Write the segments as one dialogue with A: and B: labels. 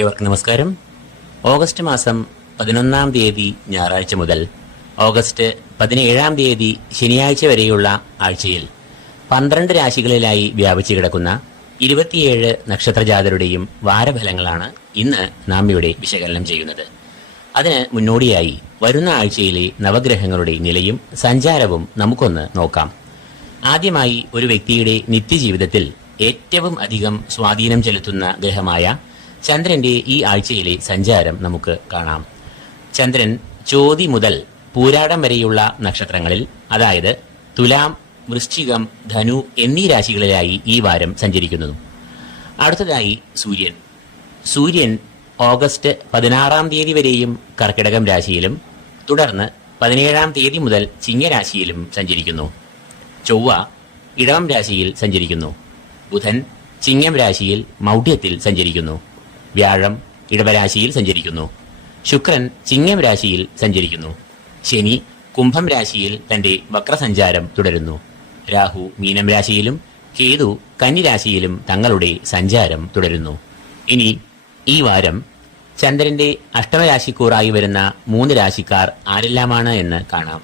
A: ഏവർക്കും നമസ്കാരം. ഓഗസ്റ്റ് മാസം പതിനൊന്നാം തീയതി ഞായറാഴ്ച മുതൽ ഓഗസ്റ്റ് പതിനേഴാം തീയതി ശനിയാഴ്ച വരെയുള്ള ആഴ്ചയിൽ പന്ത്രണ്ട് രാശികളിലായി വ്യാപിച്ചു കിടക്കുന്ന ഇരുപത്തിയേഴ് നക്ഷത്രജാതരുടെയും വാരഫലങ്ങളാണ് ഇന്ന് നാം ഇവിടെ വിശകലനം ചെയ്യുന്നത്. അതിന് മുന്നോടിയായി വരുന്ന ആഴ്ചയിലെ നവഗ്രഹങ്ങളുടെ നിലയും സഞ്ചാരവും നമുക്കൊന്ന് നോക്കാം. ആദ്യമായി ഒരു വ്യക്തിയുടെ നിത്യജീവിതത്തിൽ ഏറ്റവും അധികം സ്വാധീനം ചെലുത്തുന്ന ഗ്രഹമായ ചന്ദ്രന്റെ ഈ ആഴ്ചയിലെ സഞ്ചാരം നമുക്ക് കാണാം. ചന്ദ്രൻ ചോതി മുതൽ പൂരാടം വരെയുള്ള നക്ഷത്രങ്ങളിൽ അതായത് തുലാം വൃശ്ചികം ധനു എന്നീ രാശികളിലായി ഈ വാരം സഞ്ചരിക്കുന്നു അടുത്തതായി സൂര്യൻ. സൂര്യൻ ഓഗസ്റ്റ് പതിനാറാം തീയതി വരെയും കർക്കിടകം രാശിയിലും തുടർന്ന് പതിനേഴാം തീയതി മുതൽ ചിങ്ങരാശിയിലും സഞ്ചരിക്കുന്നു. ചൊവ്വ ഇടവം രാശിയിൽ സഞ്ചരിക്കുന്നു. ബുധൻ ചിങ്ങം രാശിയിൽ മൗഢ്യത്തിൽ സഞ്ചരിക്കുന്നു. വ്യാഴം ഇടവരാശിയിൽ സഞ്ചരിക്കുന്നു. ശുക്രൻ ചിങ്ങം രാശിയിൽ സഞ്ചരിക്കുന്നു. ശനി കുംഭം രാശിയിൽ തന്റെ വക്രസഞ്ചാരം തുടരുന്നു. രാഹു മീനം രാശിയിലും കേതു കന്നിരാശിയിലും തങ്ങളുടെ സഞ്ചാരം തുടരുന്നു. ഇനി ഈ വാരം ചന്ദ്രന്റെ അഷ്ടമരാശിക്കൂറായി വരുന്ന മൂന്ന് രാശിക്കാർ ആരെല്ലാമാണ് എന്ന് കാണാം.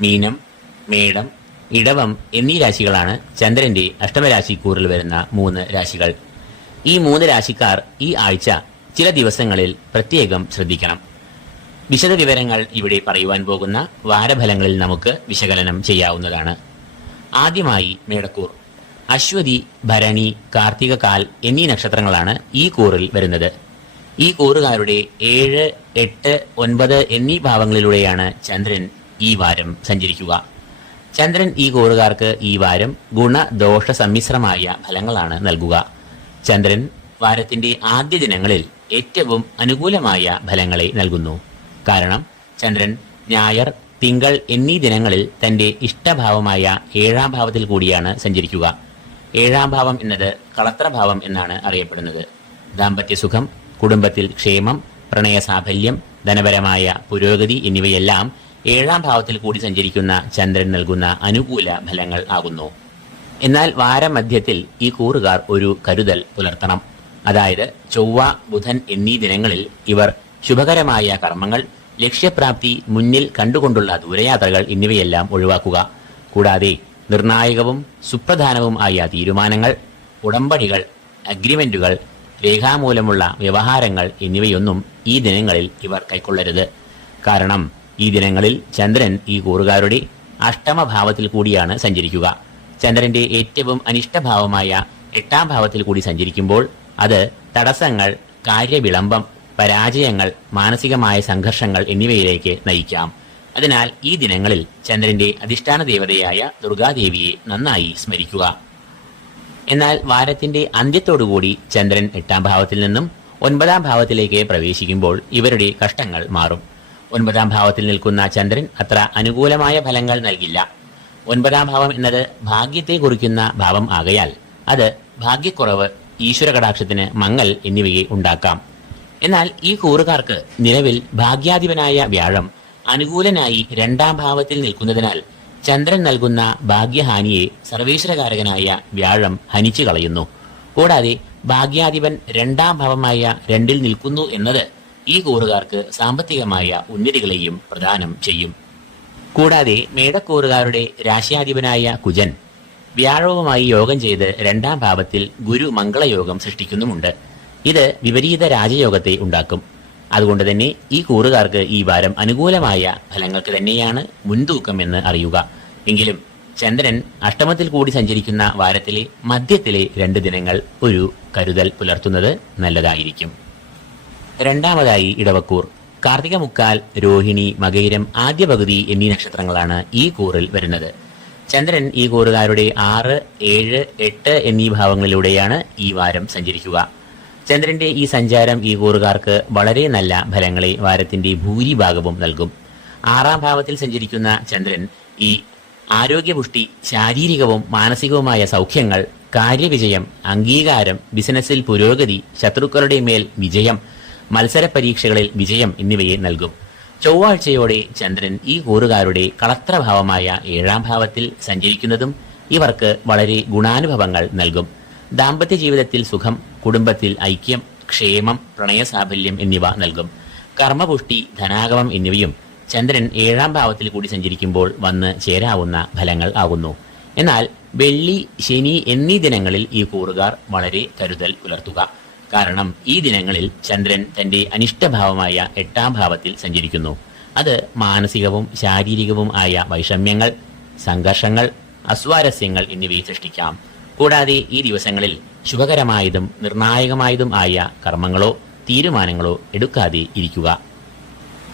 A: മീനം മേടം ഇടവം എന്നീ രാശികളാണ് ചന്ദ്രന്റെ അഷ്ടമരാശിക്കൂറിൽ വരുന്ന മൂന്ന് രാശികൾ. ഈ മൂന്ന് രാശിക്കാർ ഈ ആഴ്ച ചില ദിവസങ്ങളിൽ പ്രത്യേകം ശ്രദ്ധിക്കണം. വിശദ വിവരങ്ങൾ ഇവിടെ പറയുവാൻ പോകുന്ന വാരഫലങ്ങളിൽ നമുക്ക് വിശകലനം ചെയ്യാവുന്നതാണ്. ആദ്യമായി മേടക്കൂർ. അശ്വതി ഭരണി കാർത്തികകാൽ എന്നീ നക്ഷത്രങ്ങളാണ് ഈ കൂറിൽ വരുന്നത്. ഈ കൂറുകാരുടെ ഏഴ് എട്ട് ഒൻപത് എന്നീ ഭാവങ്ങളിലൂടെയാണ് ചന്ദ്രൻ ഈ വാരം സഞ്ചരിക്കുക. ചന്ദ്രൻ ഈ കൂറുകാർക്ക് ഈ വാരം ഗുണദോഷ സമ്മിശ്രമായ ഫലങ്ങളാണ് നൽകുക. ചന്ദ്രൻ വാരത്തിന്റെ ആദ്യ ദിനങ്ങളിൽ ഏറ്റവും അനുകൂലമായ ഫലങ്ങളെ നൽകുന്നു. കാരണം ചന്ദ്രൻ ഞായർ തിങ്കൾ എന്നീ ദിനങ്ങളിൽ തന്റെ ഇഷ്ടഭാവമായ ഏഴാം ഭാവത്തിൽ കൂടിയാണ് സഞ്ചരിക്കുക. ഏഴാം ഭാവം എന്നത് കളത്രഭാവം എന്നാണ് അറിയപ്പെടുന്നത്. ദാമ്പത്യ സുഖം കുടുംബത്തിൽ ക്ഷേമം പ്രണയ സാഫല്യം ധനപരമായ പുരോഗതി എന്നിവയെല്ലാം ഏഴാം ഭാവത്തിൽ കൂടി സഞ്ചരിക്കുന്ന ചന്ദ്രൻ നൽകുന്ന അനുകൂല ഫലങ്ങൾ ആകുന്നു. എന്നാൽ വാരമധ്യത്തിൽ ഈ കൂറുകാർ ഒരു കരുതൽ പുലർത്തണം. അതായത് ചൊവ്വ ബുധൻ എന്നീ ദിനങ്ങളിൽ ഇവർ ശുഭകരമായ കർമ്മങ്ങൾ ലക്ഷ്യപ്രാപ്തി മുന്നിൽ കണ്ടുകൊണ്ടുള്ള ദൂരയാത്രകൾ എന്നിവയെല്ലാം ഒഴിവാക്കുക. കൂടാതെ നിർണായകവും സുപ്രധാനവും ആയ തീരുമാനങ്ങൾ ഉടമ്പടികൾ അഗ്രിമെന്റുകൾ രേഖാമൂലമുള്ള വ്യവഹാരങ്ങൾ എന്നിവയൊന്നും ഈ ദിനങ്ങളിൽ ഇവർ കൈക്കൊള്ളരുത്. കാരണം ഈ ദിനങ്ങളിൽ ചന്ദ്രൻ ഈ കൂറുകാരുടെ അഷ്ടമഭാവത്തിൽ കൂടിയാണ് സഞ്ചരിക്കുക. ചന്ദ്രന്റെ ഏറ്റവും അനിഷ്ടഭാവമായ എട്ടാം ഭാവത്തിൽ കൂടി സഞ്ചരിക്കുമ്പോൾ അത് തടസ്സങ്ങൾ കാര്യവിളംബം പരാജയങ്ങൾ മാനസികമായ സംഘർഷങ്ങൾ എന്നിവയിലേക്ക് നയിക്കാം. അതിനാൽ ഈ ദിനങ്ങളിൽ ചന്ദ്രന്റെ അധിഷ്ഠാന ദേവതയായ ദുർഗാദേവിയെ നന്നായി സ്മരിക്കുക. എന്നാൽ വാരത്തിന്റെ അന്ത്യത്തോടുകൂടി ചന്ദ്രൻ എട്ടാം ഭാവത്തിൽ നിന്നും ഒൻപതാം ഭാവത്തിലേക്ക് പ്രവേശിക്കുമ്പോൾ ഇവരുടെ കഷ്ടങ്ങൾ മാറും. ഒൻപതാം ഭാവത്തിൽ നിൽക്കുന്ന ചന്ദ്രൻ അത്ര അനുകൂലമായ ഫലങ്ങൾ നൽകില്ല. ഒൻപതാം ഭാവം എന്നത് ഭാഗ്യത്തെ കുറിക്കുന്ന ഭാവം ആകയാൽ അത് ഭാഗ്യക്കുറവ് ഈശ്വര കടാക്ഷത്തിന് മങ്ങൽ എന്നിവയെ ഉണ്ടാക്കാം. എന്നാൽ ഈ കൂറുകാർക്ക് നിലവിൽ ഭാഗ്യാധിപനായ വ്യാഴം അനുകൂലനായി രണ്ടാം ഭാവത്തിൽ നിൽക്കുന്നതിനാൽ ചന്ദ്രൻ നൽകുന്ന ഭാഗ്യഹാനിയെ സർവേശ്വരകാരകനായ വ്യാഴം ഹനിച്ചു കളയുന്നു. കൂടാതെ ഭാഗ്യാധിപൻ രണ്ടാം ഭാവമായ രണ്ടിൽ നിൽക്കുന്നു എന്നത് ഈ കൂറുകാർക്ക് സാമ്പത്തികമായ ഉന്നതികളെയും പ്രദാനം ചെയ്യും. കൂടാതെ മേടക്കൂറുകാരുടെ രാശ്യാധിപനായ കുജൻ വ്യാഴവുമായി യോഗം ചെയ്ത് രണ്ടാം ഭാവത്തിൽ ഗുരു മംഗളയോഗം സൃഷ്ടിക്കുന്നുമുണ്ട്. ഇത് വിപരീത രാജയോഗത്തെ ഉണ്ടാക്കും. അതുകൊണ്ട് തന്നെ ഈ കൂറുകാർക്ക് ഈ വാരം അനുകൂലമായ ഫലങ്ങൾക്ക് തന്നെയാണ് മുൻതൂക്കം എന്ന് അറിയുക. എങ്കിലും ചന്ദ്രൻ അഷ്ടമത്തിൽ കൂടി സഞ്ചരിക്കുന്ന വാരത്തിലെ മധ്യത്തിലെ രണ്ട് ദിനങ്ങൾ ഒരു കരുതൽ പുലർത്തുന്നത് നല്ലതായിരിക്കും. രണ്ടാമതായി ഇടവക്കൂർ. കാർത്തിക മുക്കാൽ രോഹിണി മകയിരം ആദ്യ പകുതി എന്നീ നക്ഷത്രങ്ങളാണ് ഈ കൂറിൽ വരുന്നത്. ചന്ദ്രൻ ഈ കൂറുകാരുടെ ആറ് ഏഴ് എട്ട് എന്നീ ഭാവങ്ങളിലൂടെയാണ് ഈ വാരം സഞ്ചരിക്കുക. ചന്ദ്രന്റെ ഈ സഞ്ചാരം ഈ കൂറുകാർക്ക് വളരെ നല്ല ഫലങ്ങളെ വാരത്തിന്റെ ഭൂരിഭാഗവും നൽകും. ആറാം ഭാവത്തിൽ സഞ്ചരിക്കുന്ന ചന്ദ്രൻ ഈ ആരോഗ്യപുഷ്ടി ശാരീരികവും മാനസികവുമായ സൗഖ്യങ്ങൾ കാര്യവിജയം അംഗീകാരം ബിസിനസ്സിൽ പുരോഗതി ശത്രുക്കളുടെ മേൽ വിജയം മത്സര പരീക്ഷകളിൽ വിജയം എന്നിവയെ നൽകും. ചൊവ്വാഴ്ചയോടെ ചന്ദ്രൻ ഈ കൂറുകാരുടെ കളത്രഭാവമായ ഏഴാം ഭാവത്തിൽ സഞ്ചരിക്കുന്നതും ഇവർക്ക് വളരെ ഗുണാനുഭവങ്ങൾ നൽകും. ദാമ്പത്യ ജീവിതത്തിൽ സുഖം കുടുംബത്തിൽ ഐക്യം ക്ഷേമം പ്രണയസാഫല്യം എന്നിവ നൽകും. കർമ്മപുഷ്ടി ധനാഗമം എന്നിവയും ചന്ദ്രൻ ഏഴാം ഭാവത്തിൽ കൂടി സഞ്ചരിക്കുമ്പോൾ വന്ന് ചേരാവുന്ന ഫലങ്ങൾ ആകുന്നു. എന്നാൽ വെള്ളി ശനി എന്നീ ദിനങ്ങളിൽ ഈ കൂറുകാർ വളരെ കരുതൽ പുലർത്തുക. കാരണം ഈ ദിനങ്ങളിൽ ചന്ദ്രൻ തന്റെ അനിഷ്ടഭാവമായ എട്ടാം ഭാവത്തിൽ സഞ്ചരിക്കുന്നു. അത് മാനസികവും ശാരീരികവും ആയ വൈഷമ്യങ്ങൾ സംഘർഷങ്ങൾ അസ്വാരസ്യങ്ങൾ എന്നിവയെ സൃഷ്ടിക്കാം. കൂടാതെ ഈ ദിവസങ്ങളിൽ ശുഭകരമായതും നിർണായകമായതും ആയ കർമ്മങ്ങളോ തീരുമാനങ്ങളോ എടുക്കാതെ ഇരിക്കുക.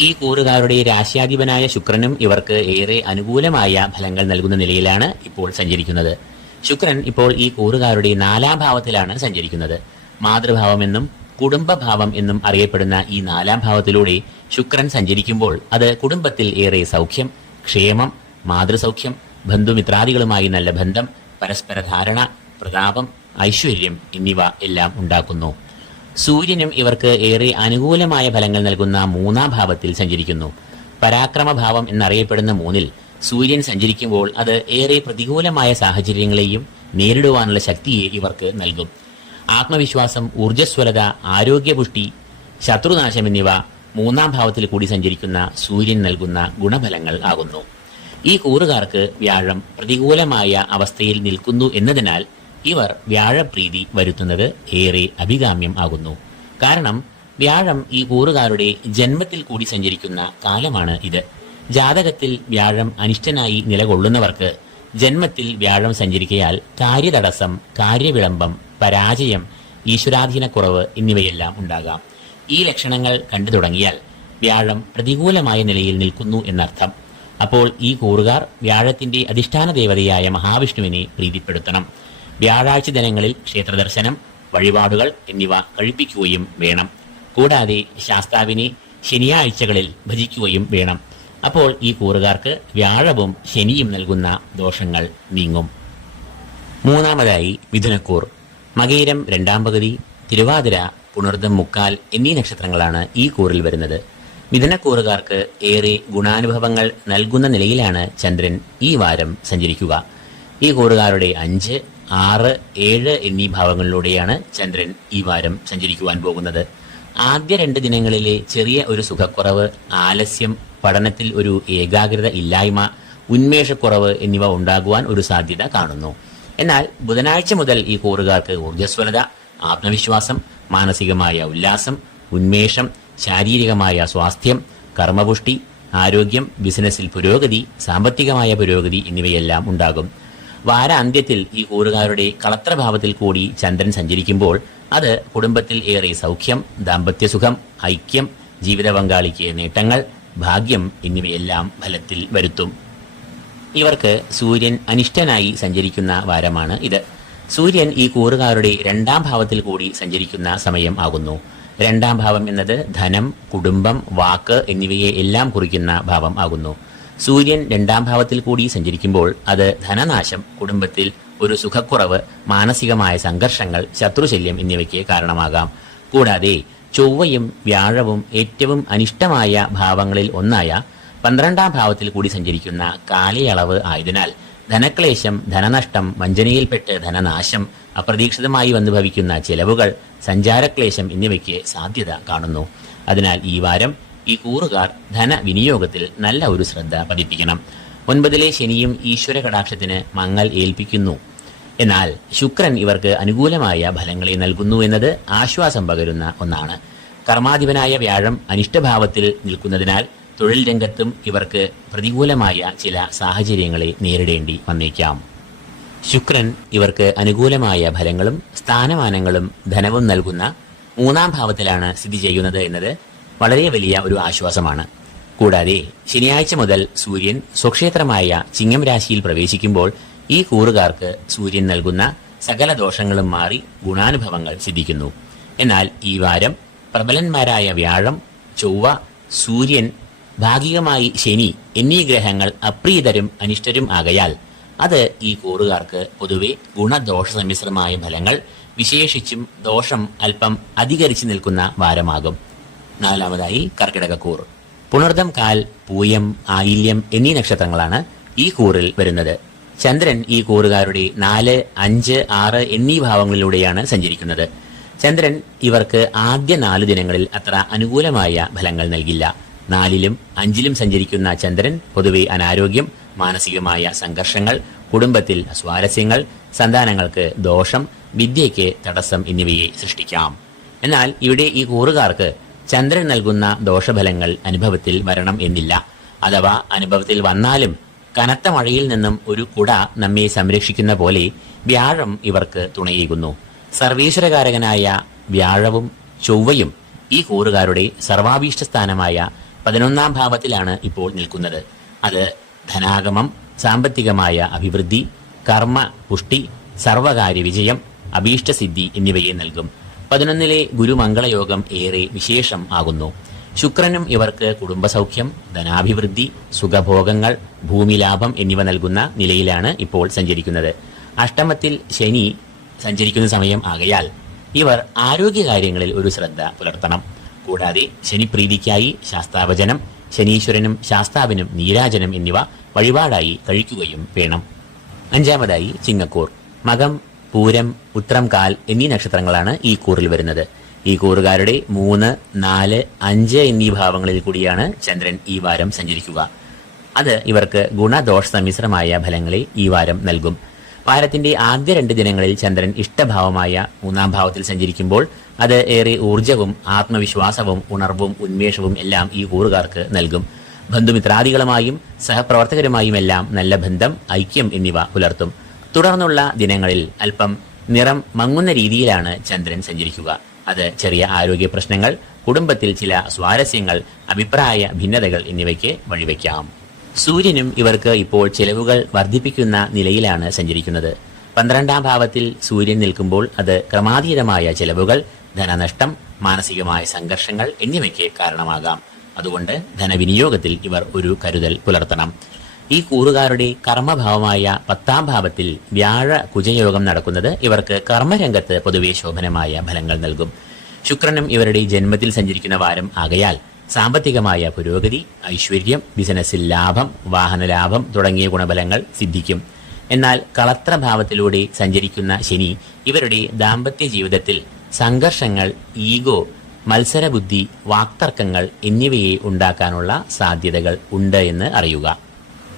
A: ഈ കൂറുകാരുടെ രാശ്യാധിപനായ ശുക്രനും ഇവർക്ക് ഏറെ അനുകൂലമായ ഫലങ്ങൾ നൽകുന്ന നിലയിലാണ് ഇപ്പോൾ സഞ്ചരിക്കുന്നത്. ശുക്രൻ ഇപ്പോൾ ഈ കൂറുകാരുടെ നാലാം ഭാവത്തിലാണ് സഞ്ചരിക്കുന്നത്. മാതൃഭാവമെന്നും കുടുംബഭാവം എന്നും അറിയപ്പെടുന്ന ഈ നാലാം ഭാവത്തിലൂടെ ശുക്രൻ സഞ്ചരിക്കുമ്പോൾ അത് കുടുംബത്തിൽ ഏറെ സൗഖ്യം ക്ഷേമം മാതൃസൗഖ്യം ബന്ധുമിത്രാദികളുമായി നല്ല ബന്ധം പരസ്പര ധാരണ പ്രതാപം ഐശ്വര്യം എന്നിവ എല്ലാം ഉണ്ടാക്കുന്നു. സൂര്യനും ഇവർക്ക് ഏറെ അനുകൂലമായ ഫലങ്ങൾ നൽകുന്ന മൂന്നാം ഭാവത്തിൽ സഞ്ചരിക്കുന്നു. പരാക്രമഭാവം എന്നറിയപ്പെടുന്ന മൂന്നിൽ സൂര്യൻ സഞ്ചരിക്കുമ്പോൾ അത് ഏറെ പ്രതികൂലമായ സാഹചര്യങ്ങളെയും നേരിടുവാനുള്ള ശക്തിയെ ഇവർക്ക് നൽകും. ആത്മവിശ്വാസം ഊർജസ്വലത ആരോഗ്യപുഷ്ടി ശത്രുനാശം എന്നിവ മൂന്നാം ഭാവത്തിൽ കൂടി സഞ്ചരിക്കുന്ന സൂര്യൻ നൽകുന്ന ഗുണഫലങ്ങൾ ആകുന്നു. ഈ കൂറുകാർക്ക് വ്യാഴം പ്രതികൂലമായ അവസ്ഥയിൽ നിൽക്കുന്നു എന്നതിനാൽ ഇവർ വ്യാഴപ്രീതി വരുത്തുന്നത് ഏറെ അഭികാമ്യം ആകുന്നു. കാരണം വ്യാഴം ഈ കൂറുകാരുടെ ജന്മത്തിൽ കൂടി സഞ്ചരിക്കുന്ന കാലമാണ് ഇത്. ജാതകത്തിൽ വ്യാഴം അനിഷ്ടനായി നിലകൊള്ളുന്നവർക്ക് ജന്മത്തിൽ വ്യാഴം സഞ്ചരിക്കയാൽ കാര്യതടസ്സം കാര്യവിളംബം പരാജയം ഈശ്വരാധീനക്കുറവ് എന്നിവയെല്ലാം ഉണ്ടാകാം. ഈ ലക്ഷണങ്ങൾ കണ്ടു തുടങ്ങിയാൽ വ്യാഴം പ്രതികൂലമായ നിലയിൽ നിൽക്കുന്നു എന്നർത്ഥം. അപ്പോൾ ഈ കൂറുകാർ വ്യാഴത്തിന്റെ അധിഷ്ഠാന ദേവതയായ മഹാവിഷ്ണുവിനെ പ്രീതിപ്പെടുത്തണം. വ്യാഴാഴ്ച ദിനങ്ങളിൽ ക്ഷേത്രദർശനം വഴിപാടുകൾ എന്നിവ കഴിപ്പിക്കുകയും വേണം. കൂടാതെ ശാസ്താവിനെ ശനിയാഴ്ചകളിൽ ഭജിക്കുകയും വേണം. അപ്പോൾ ഈ കൂറുകാർക്ക് വ്യാഴവും ശനിയും നൽകുന്ന ദോഷങ്ങൾ നീങ്ങും. മൂന്നാമതായി മിഥുനക്കൂർ. മകേരം രണ്ടാം പകുതി തിരുവാതിര പുണർദം മുക്കാൽ എന്നീ നക്ഷത്രങ്ങളാണ് ഈ കൂറിൽ വരുന്നത്. മിഥുനക്കൂറുകാർക്ക് ഏറെ ഗുണാനുഭവങ്ങൾ നൽകുന്ന നിലയിലാണ് ചന്ദ്രൻ ഈ വാരം സഞ്ചരിക്കുക. ഈ കൂറുകാരുടെ അഞ്ച് ആറ് ഏഴ് എന്നീ ഭാവങ്ങളിലൂടെയാണ് ചന്ദ്രൻ ഈ വാരം സഞ്ചരിക്കുവാൻ പോകുന്നത്. ആദ്യ രണ്ട് ദിനങ്ങളിലെ ചെറിയ ഒരു സുഖക്കുറവ് ആലസ്യം പഠനത്തിൽ ഒരു ഏകാഗ്രത ഇല്ലായ്മ ഉന്മേഷക്കുറവ് എന്നിവ ഉണ്ടാകുവാൻ ഒരു സാധ്യത കാണുന്നു. എന്നാൽ ബുധനാഴ്ച മുതൽ ഈ കൂറുകാർക്ക് ഊർജസ്വലത ആത്മവിശ്വാസം മാനസികമായ ഉല്ലാസം ഉന്മേഷം ശാരീരികമായ സ്വാസ്ഥ്യം കർമ്മപുഷ്ടി ആരോഗ്യം ബിസിനസ്സിൽ പുരോഗതി സാമ്പത്തികമായ പുരോഗതി എന്നിവയെല്ലാം ഉണ്ടാകും. വാരാന്ത്യത്തിൽ ഈ കൂറുകാരുടെ കളത്രഭാവത്തിൽ കൂടി ചന്ദ്രൻ സഞ്ചരിക്കുമ്പോൾ അത് കുടുംബത്തിൽ ഏറെ സൗഖ്യം ദാമ്പത്യസുഖം ഐക്യം ജീവിത പങ്കാളിക്ക് നേട്ടങ്ങൾ ഭാഗ്യം എന്നിവയെല്ലാം ഫലത്തിൽ വരുത്തും. ഇവർക്ക് സൂര്യൻ അനിഷ്ടനായി സഞ്ചരിക്കുന്ന വാരമാണ് ഇത്. സൂര്യൻ ഈ കൂറുകാരുടെ രണ്ടാം ഭാവത്തിൽ കൂടി സഞ്ചരിക്കുന്ന സമയം ആകുന്നു. രണ്ടാം ഭാവം എന്നത് ധനം കുടുംബം വാക്ക് എന്നിവയെ എല്ലാം കുറിക്കുന്ന ഭാവം ആകുന്നു. സൂര്യൻ രണ്ടാം ഭാവത്തിൽ കൂടി സഞ്ചരിക്കുമ്പോൾ അത് ധനനാശം കുടുംബത്തിൽ ഒരു സുഖക്കുറവ് മാനസികമായ സംഘർഷങ്ങൾ ശത്രുശല്യം എന്നിവയ്ക്ക് കാരണമാകാം. കൂടാതെ ചൊവ്വയും വ്യാഴവും ഏറ്റവും അനിഷ്ടമായ ഭാവങ്ങളിൽ ഒന്നായ പന്ത്രണ്ടാം ഭാവത്തിൽ കൂടി സഞ്ചരിക്കുന്ന കാലയളവ് ആയതിനാൽ ധനക്ലേശം ധനനഷ്ടം വഞ്ചനയിൽപ്പെട്ട് ധനനാശം അപ്രതീക്ഷിതമായി വന്നു ഭവിക്കുന്ന ചെലവുകൾ സഞ്ചാരക്ലേശം എന്നിവയ്ക്ക് സാധ്യത കാണുന്നു. അതിനാൽ ഈ വാരം ഈ കൂറുകാർ ധനവിനിയോഗത്തിൽ നല്ല ഒരു ശ്രദ്ധ പതിപ്പിക്കണം. ഒൻപതിലെ ശനിയും ഈശ്വര കടാക്ഷത്തിന് മങ്ങൽ ഏൽപ്പിക്കുന്നു. എന്നാൽ ശുക്രൻ ഇവർക്ക് അനുകൂലമായ ഫലങ്ങളെ നൽകുന്നു എന്നത് ആശ്വാസം പകരുന്ന ഒന്നാണ്. കർമാധിപനായ വ്യാഴം അനിഷ്ടഭാവത്തിൽ നിൽക്കുന്നതിനാൽ തൊഴിൽ രംഗത്തും ഇവർക്ക് പ്രതികൂലമായ ചില സാഹചര്യങ്ങളെ നേരിടേണ്ടി വന്നേക്കാം. ശുക്രൻ ഇവർക്ക് അനുകൂലമായ ഫലങ്ങളും സ്ഥാനമാനങ്ങളും ധനവും നൽകുന്ന മൂന്നാം ഭാവത്തിലാണ് സ്ഥിതി ചെയ്യുന്നത് എന്നത് വളരെ വലിയ ഒരു ആശ്വാസമാണ്. കൂടാതെ ശനിയാഴ്ച മുതൽ സൂര്യൻ സ്വക്ഷേത്രമായ ചിങ്ങം രാശിയിൽ പ്രവേശിക്കുമ്പോൾ ഈ കൂറുകാർക്ക് സൂര്യൻ നൽകുന്ന സകല ദോഷങ്ങളും മാറി ഗുണാനുഭവങ്ങൾ സിദ്ധിക്കുന്നു. എന്നാൽ ഈ വാരം പ്രബലന്മാരായ വ്യാഴം ചൊവ്വ സൂര്യൻ ഭാഗികമായി ശനി എന്നീ ഗ്രഹങ്ങൾ അപ്രീതരും അനിഷ്ടരും ആകയാൽ അത് ഈ കൂറുകാർക്ക് പൊതുവെ ഗുണദോഷ സമ്മിശ്രമായ ഫലങ്ങൾ വിശേഷിച്ചും ദോഷം അല്പം അധികരിച്ചു നിൽക്കുന്ന വാരമാകും നാലാമതായി കർക്കിടകക്കൂർ. പുണർദം കാൽ പൂയം ആയില്യം എന്നീ നക്ഷത്രങ്ങളാണ് ഈ കൂറിൽ വരുന്നത്. ചന്ദ്രൻ ഈ കൂറുകാരുടെ നാല് അഞ്ച് ആറ് എന്നീ ഭാവങ്ങളിലൂടെയാണ് സഞ്ചരിക്കുന്നത്. ചന്ദ്രൻ ഇവർക്ക് ആദ്യ നാല് ദിനങ്ങളിൽ അത്ര അനുകൂലമായ ഫലങ്ങൾ നൽകില്ല. നാലിലും അഞ്ചിലും സഞ്ചരിക്കുന്ന ചന്ദ്രൻ പൊതുവെ അനാരോഗ്യം മാനസികമായ സംഘർഷങ്ങൾ കുടുംബത്തിൽ സ്വാരസ്യങ്ങൾ സന്താനങ്ങൾക്ക് ദോഷം വിദ്യയ്ക്ക് തടസ്സം എന്നിവയെ സൃഷ്ടിക്കാം. എന്നാൽ ഇവിടെ ഈ കൂറുകാർക്ക് ചന്ദ്രൻ നൽകുന്ന ദോഷഫലങ്ങൾ അനുഭവത്തിൽ വരണം എന്നില്ല. അഥവാ അനുഭവത്തിൽ വന്നാലും കനത്ത മഴയിൽ നിന്നും ഒരു കുട നമ്മെ സംരക്ഷിക്കുന്ന പോലെ വ്യാഴം ഇവർക്ക് തുണയേകുന്നു. സർവീശ്വരകാരകനായ വ്യാഴവും ചൊവ്വയും ഈ കൂറുകാരുടെ സർവാഭീഷ്ട സ്ഥാനമായ പതിനൊന്നാം ഭാവത്തിലാണ് ഇപ്പോൾ നിൽക്കുന്നത്. അത് ധനാഗമം സാമ്പത്തികമായ അഭിവൃദ്ധി കർമ്മ പുഷ്ടി സർവകാര്യ വിജയം അഭീഷ്ടസിദ്ധി എന്നിവയെ നൽകും. പതിനൊന്നിലെ ഗുരുമംഗളയോഗം ഏറെ വിശേഷം ആകുന്നു. ശുക്രനും ഇവർക്ക് കുടുംബസൗഖ്യം ധനാഭിവൃദ്ധി സുഖഭോഗങ്ങൾ ഭൂമിലാഭം എന്നിവ നൽകുന്ന നിലയിലാണ് ഇപ്പോൾ സഞ്ചരിക്കുന്നത്. അഷ്ടമത്തിൽ ശനി സഞ്ചരിക്കുന്ന സമയം ആകയാൽ ഇവർ ആരോഗ്യകാര്യങ്ങളിൽ ഒരു ശ്രദ്ധ പുലർത്തണം. കൂടാതെ ശനിപ്രീതിക്കായി ശാസ്താവചനം ശനീശ്വരനും ശാസ്താവിനും നീരാജനം എന്നിവ വഴിപാടായി കഴിക്കുകയും വേണം. അഞ്ചാമതായി ചിങ്ങക്കൂർ. മകം പൂരം ഉത്രം കാൽ എന്നീ നക്ഷത്രങ്ങളാണ് ഈ കൂറിൽ വരുന്നത്. ഈ കൂറുകാരുടെ മൂന്ന് നാല് അഞ്ച് എന്നീ ഭാവങ്ങളിൽ കൂടിയാണ് ചന്ദ്രൻ ഈ വാരം സഞ്ചരിക്കുക. അത് ഇവർക്ക് ഗുണദോഷ സമ്മിശ്രമായ ഫലങ്ങളെ ഈ വാരം നൽകും. വാരത്തിന്റെ ആദ്യ രണ്ട് ദിനങ്ങളിൽ ചന്ദ്രൻ ഇഷ്ടഭാവമായ മൂന്നാം ഭാവത്തിൽ സഞ്ചരിക്കുമ്പോൾ അത് ഏറെ ഊർജവും ആത്മവിശ്വാസവും ഉണർവും ഉന്മേഷവും എല്ലാം ഈ കൂറുകാർക്ക് നൽകും. ബന്ധുമിത്രാദികളുമായും സഹപ്രവർത്തകരുമായുമെല്ലാം നല്ല ബന്ധം ഐക്യം എന്നിവ പുലർത്തും. തുടർന്നുള്ള ദിനങ്ങളിൽ അല്പം നിറം മങ്ങുന്ന രീതിയിലാണ് ചന്ദ്രൻ സഞ്ചരിക്കുക. അത് ചെറിയ ആരോഗ്യ പ്രശ്നങ്ങൾ കുടുംബത്തിൽ ചില സ്വാരസ്യങ്ങൾ അഭിപ്രായ ഭിന്നതകൾ എന്നിവയ്ക്ക് വഴിവെക്കാം. സൂര്യനും ഇവർക്ക് ഇപ്പോൾ ചെലവുകൾ വർദ്ധിപ്പിക്കുന്ന നിലയിലാണ് സഞ്ചരിക്കുന്നത്. പന്ത്രണ്ടാം ഭാവത്തിൽ സൂര്യൻ നിൽക്കുമ്പോൾ അത് ക്രമാതീതമായ ചെലവുകൾ ധനനഷ്ടം മാനസികമായ സംഘർഷങ്ങൾ എന്നിവയ്ക്ക് കാരണമാകാം. അതുകൊണ്ട് ധനവിനിയോഗത്തിൽ ഇവർ ഒരു കരുതൽ പുലർത്തണം. ഈ കൂറുകാരുടെ കർമ്മഭാവമായ പത്താം ഭാവത്തിൽ വ്യാഴ കുജയോഗം നടക്കുന്നത് ഇവർക്ക് കർമ്മരംഗത്ത് പൊതുവെ ശോഭനമായ ഫലങ്ങൾ നൽകും. ശുക്രനും ഇവരുടെ ജന്മത്തിൽ സഞ്ചരിക്കുന്ന വാരം ആകയാൽ സാമ്പത്തികമായ പുരോഗതി ഐശ്വര്യം ബിസിനസ്സിൽ ലാഭം വാഹന ലാഭം തുടങ്ങിയ ഗുണഫലങ്ങൾ സിദ്ധിക്കും. എന്നാൽ കളത്രഭാവത്തിലൂടെ സഞ്ചരിക്കുന്ന ശനി ഇവരുടെ ദാമ്പത്യ ജീവിതത്തിൽ സംഘർഷങ്ങൾ ഈഗോ മത്സരബുദ്ധി വാക്തർക്കങ്ങൾ എന്നിവയെ ഉണ്ടാക്കാനുള്ള സാധ്യതകൾ ഉണ്ട് എന്ന് അറിയുക.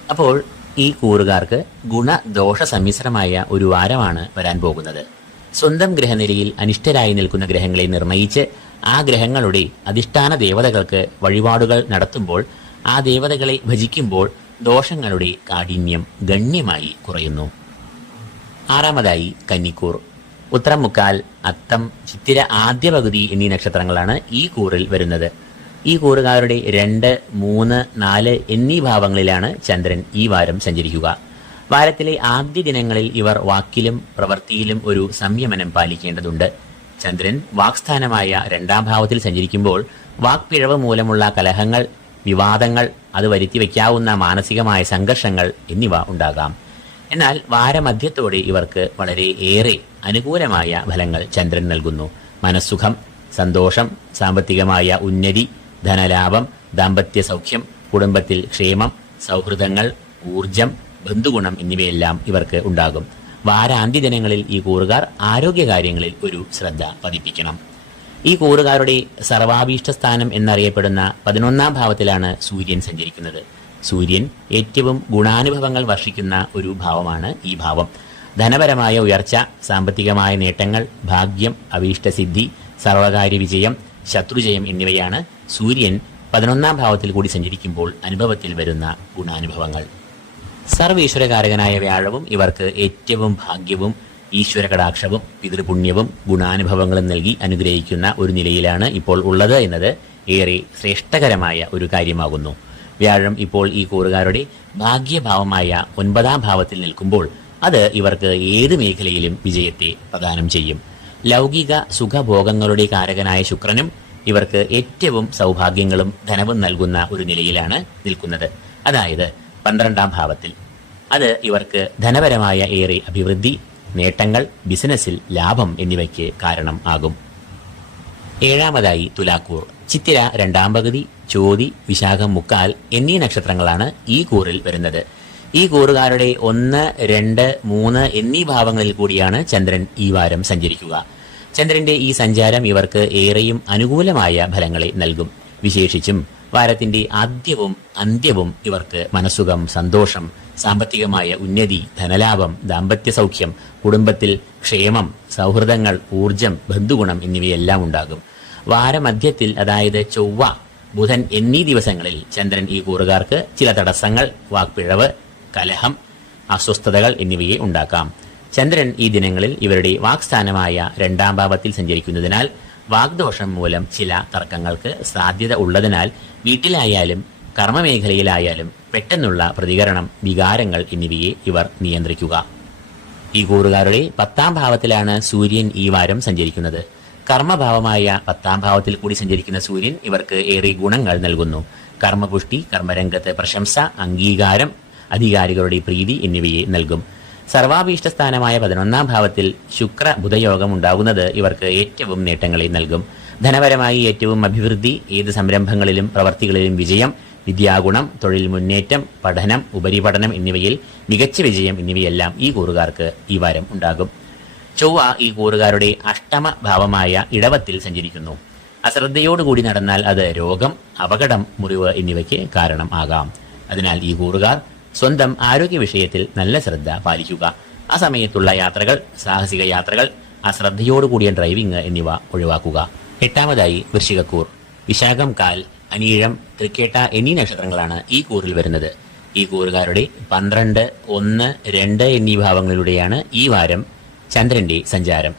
A: അപ്പോൾ ഈ കൂറുകാർക്ക് ഗുണദോഷ സമ്മിശ്രമായ ഒരു വാരമാണ് വരാൻ പോകുന്നത്. സ്വന്തം ഗ്രഹനിലയിൽ അനിഷ്ടരായി നിൽക്കുന്ന ഗ്രഹങ്ങളെ നിർണയിച്ച് ആ ഗ്രഹങ്ങളുടെ അധിഷ്ഠാന ദേവതകൾക്ക് വഴിപാടുകൾ നടത്തുമ്പോൾ ആ ദേവതകളെ ഭജിക്കുമ്പോൾ ദോഷങ്ങളുടെ കാഠിന്യം ഗണ്യമായി കുറയുന്നു. ആറാമതായി കന്നിക്കൂർ. ഉത്തരം മുക്കാൽ അത്തം ചിത്തിര ആദ്യ പകുതി എന്നീ നക്ഷത്രങ്ങളാണ് ഈ കൂറിൽ വരുന്നത്. ഈ കൂറുകാരുടെ രണ്ട് മൂന്ന് നാല് എന്നീ ഭാവങ്ങളിലാണ് ചന്ദ്രൻ ഈ വാരം സഞ്ചരിക്കുക. വാരത്തിലെ ആദ്യ ദിനങ്ങളിൽ ഇവർ വാക്കിലും പ്രവൃത്തിയിലും ഒരു സംയമനം പാലിക്കേണ്ടതുണ്ട്. ചന്ദ്രൻ വാക്സ്ഥാനമായ രണ്ടാം ഭാവത്തിൽ സഞ്ചരിക്കുമ്പോൾ വാക്പിഴവ് മൂലമുള്ള കലഹങ്ങൾ വിവാദങ്ങൾ അത് വരുത്തി വയ്ക്കാവുന്ന മാനസികമായ സംഘർഷങ്ങൾ എന്നിവ ഉണ്ടാകാം. എന്നാൽ വാരമധ്യത്തോടെ ഇവർക്ക് വളരെ ഏറെ അനുകൂലമായ ഫലങ്ങൾ ചന്ദ്രൻ നൽകുന്നു. മനസ്സുഖം സന്തോഷം സാമ്പത്തികമായ ഉന്നതി ധനലാഭം ദാമ്പത്യ സൗഖ്യം കുടുംബത്തിൽ ക്ഷേമം സൗഹൃദങ്ങൾ ഊർജം ബന്ധുഗുണം എന്നിവയെല്ലാം ഇവർക്ക് ഉണ്ടാകും. വാരാന്ത്യ ദിനങ്ങളിൽ ഈ കൂറുകാർ ആരോഗ്യകാര്യങ്ങളിൽ ഒരു ശ്രദ്ധ പതിപ്പിക്കണം. ഈ കൂറുകാരുടെ സർവാഭീഷ്ട സ്ഥാനം എന്നറിയപ്പെടുന്ന പതിനൊന്നാം ഭാവത്തിലാണ് സൂര്യൻ സഞ്ചരിക്കുന്നത്. സൂര്യൻ ഏറ്റവും ഗുണാനുഭവങ്ങൾ വർഷിക്കുന്ന ഒരു ഭാവമാണ് ഈ ഭാവം. ധനപരമായ ഉയർച്ച സാമ്പത്തികമായ നേട്ടങ്ങൾ ഭാഗ്യം അഭീഷ്ടസിദ്ധി സർവകാര്യ വിജയം ശത്രുജയം എന്നിവയാണ് സൂര്യൻ പതിനൊന്നാം ഭാവത്തിൽ കൂടി സഞ്ചരിക്കുമ്പോൾ അനുഭവത്തിൽ വരുന്ന ഗുണാനുഭവങ്ങൾ. സർവീശ്വരകാരകനായ വ്യാഴവും ഇവർക്ക് ഏറ്റവും ഭാഗ്യവും ഈശ്വര കടാക്ഷവും പിതൃപുണ്യവും ഗുണാനുഭവങ്ങളും നൽകി അനുഗ്രഹിക്കുന്ന ഒരു നിലയിലാണ് ഇപ്പോൾ ഉള്ളത് എന്നത് ഏറെ ശ്രേഷ്ഠകരമായ ഒരു കാര്യമാകുന്നു. വ്യാഴം ഇപ്പോൾ ഈ കൂറുകാരുടെ ഭാഗ്യഭാവമായ ഒൻപതാം ഭാവത്തിൽ നിൽക്കുമ്പോൾ അത് ഇവർക്ക് ഏത് മേഖലയിലും വിജയത്തെ പ്രദാനം ചെയ്യും. ലൗകിക സുഖഭോഗങ്ങളുടെ കാരകനായ ശുക്രനും ഇവർക്ക് ഏറ്റവും സൗഭാഗ്യങ്ങളും ധനവും നൽകുന്ന ഒരു നിലയിലാണ് നിൽക്കുന്നത്. അതായത് പന്ത്രണ്ടാം ഭാവത്തിൽ. അത് ഇവർക്ക് ധനപരമായ ഏറെ അഭിവൃദ്ധി നേട്ടങ്ങൾ ബിസിനസ്സിൽ ലാഭം എന്നിവയ്ക്ക് കാരണം ആകും. ഏഴാമതായി തുലാക്കൂർ. ചിത്തിര രണ്ടാം പകുതി ചോതി വിശാഖം മുക്കാൽ എന്നീ നക്ഷത്രങ്ങളാണ് ഈ കൂറിൽ വരുന്നത്. ഈ കൂറുകാരുടെ ഒന്ന് രണ്ട് മൂന്ന് എന്നീ ഭാവങ്ങളിൽ കൂടിയാണ് ചന്ദ്രൻ ഈ വാരം സഞ്ചരിക്കുക. ചന്ദ്രന്റെ ഈ സഞ്ചാരം ഇവർക്ക് ഏറെയും അനുകൂലമായ ഫലങ്ങളെ നൽകും. വിശേഷിച്ചും വാരത്തിന്റെ ആദ്യവും അന്ത്യവും ഇവർക്ക് മനസ്സുഖം സന്തോഷം സാമ്പത്തികമായ ഉന്നതി ധനലാഭം ദാമ്പത്യ സൗഖ്യം കുടുംബത്തിൽ ക്ഷേമം സൗഹൃദങ്ങൾ ഊർജം ബന്ധുഗുണം എന്നിവയെല്ലാം ഉണ്ടാകും. വാരമധ്യത്തിൽ അതായത് ചൊവ്വ ബുധൻ എന്നീ ദിവസങ്ങളിൽ ചന്ദ്രൻ ഈ കൂറുകാർക്ക് ചില തടസ്സങ്ങൾ വാക്പിഴവ് കലഹം അസ്വസ്ഥതകൾ എന്നിവയെ ഉണ്ടാക്കാം. ചന്ദ്രൻ ഈ ദിനങ്ങളിൽ ഇവരുടെ വാക്സ്ഥാനമായ രണ്ടാം ഭാവത്തിൽ സഞ്ചരിക്കുന്നതിനാൽ വാഗ്ദോഷം മൂലം ചില തർക്കങ്ങൾക്ക് സാധ്യത ഉള്ളതിനാൽ വീട്ടിലായാലും കർമ്മമേഖലയിലായാലും പെട്ടെന്നുള്ള പ്രതികരണം വികാരങ്ങൾ എന്നിവയെ ഇവർ നിയന്ത്രിക്കുക. ഈ കൂറുകാരുടെ പത്താം ഭാവത്തിലാണ് സൂര്യൻ ഈ വാരം സഞ്ചരിക്കുന്നത്. കർമ്മഭാവമായ പത്താം ഭാവത്തിൽ കൂടി സഞ്ചരിക്കുന്ന സൂര്യൻ ഇവർക്ക് ഏറെ ഗുണങ്ങൾ നൽകുന്നു. കർമ്മപുഷ്ടി കർമ്മരംഗത്ത് പ്രശംസ അംഗീകാരം അധികാരികളുടെ പ്രീതി എന്നിവയെ നൽകും. സർവാഭീഷ്ട സ്ഥാനമായ പതിനൊന്നാം ഭാവത്തിൽ ശുക്ര ബുധയോഗം ഉണ്ടാകുന്നത് ഇവർക്ക് ഏറ്റവും നേട്ടങ്ങളെ നൽകും. ധനപരമായി ഏറ്റവും അഭിവൃദ്ധി ഏത് സംരംഭങ്ങളിലും പ്രവർത്തികളിലും വിജയം വിദ്യാഗുണം തൊഴിൽ മുന്നേറ്റം പഠനം ഉപരിപഠനം എന്നിവയിൽ മികച്ച വിജയം എന്നിവയെല്ലാം ഈ കൂറുകാർക്ക് ഈ വാരം ഉണ്ടാകും. ചൊവ്വ ഈ കൂറുകാരുടെ അഷ്ടമ ഭാവമായ ഇടവത്തിൽ സഞ്ചരിക്കുന്നു. അശ്രദ്ധയോടുകൂടി നടന്നാൽ അത് രോഗം അപകടം മുറിവ് എന്നിവയ്ക്ക് കാരണം ആകാം. അതിനാൽ ഈ കൂറുകാർ സ്വന്തം ആരോഗ്യ വിഷയത്തിൽ നല്ല ശ്രദ്ധ പാലിക്കുക. ആ സമയത്തുള്ള യാത്രകൾ സാഹസിക യാത്രകൾ അശ്രദ്ധയോടുകൂടിയ ഡ്രൈവിംഗ് എന്നിവ ഒഴിവാക്കുക. എട്ടാമതായി വൃശ്ചികക്കൂർ. വിശാഖം കാൽ അനീഴം തൃക്കേട്ട എന്നീ നക്ഷത്രങ്ങളാണ് ഈ കൂറിൽ വരുന്നത്. ഈ കൂറുകാരുടെ പന്ത്രണ്ട് ഒന്ന് രണ്ട് എന്നീ ഭാവങ്ങളിലൂടെയാണ് ഈ വാരം ചന്ദ്രന്റെ സഞ്ചാരം.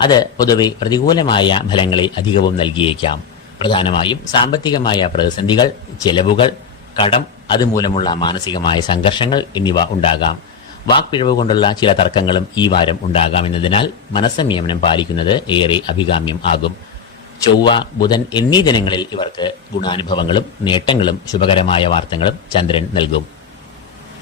A: അത് പൊതുവെ പ്രതികൂലമായ ഫലങ്ങളെ അധികവും നൽകിയേക്കാം. പ്രധാനമായും സാമ്പത്തികമായ പ്രതിസന്ധികൾ ചെലവുകൾ കടം അതുമൂലമുള്ള മാനസികമായ സംഘർഷങ്ങൾ എന്നിവ ഉണ്ടാകാം. വാക്പിഴവ് കൊണ്ടുള്ള ചില തർക്കങ്ങളും ഈ വാരം ഉണ്ടാകാമെന്നതിനാൽ മനസ്സംയമനം പാലിക്കുന്നത് ഏറെ അഭികാമ്യം ആകും. ചൊവ്വ ബുധൻ എന്നീ ദിനങ്ങളിൽ ഇവർക്ക് ഗുണാനുഭവങ്ങളും നേട്ടങ്ങളും ശുഭകരമായ വാർത്തകളും ചന്ദ്രൻ നൽകും.